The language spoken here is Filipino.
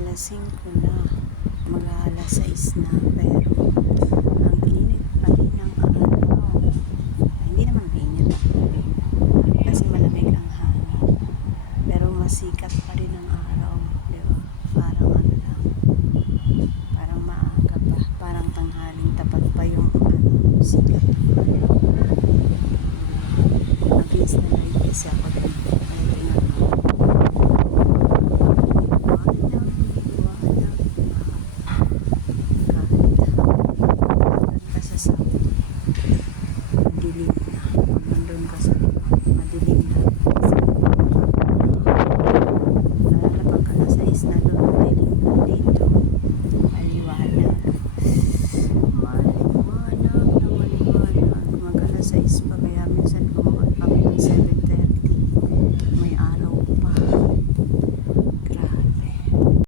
Alas 5 na, mag-aalas 6 na, pero ang init pa rin ng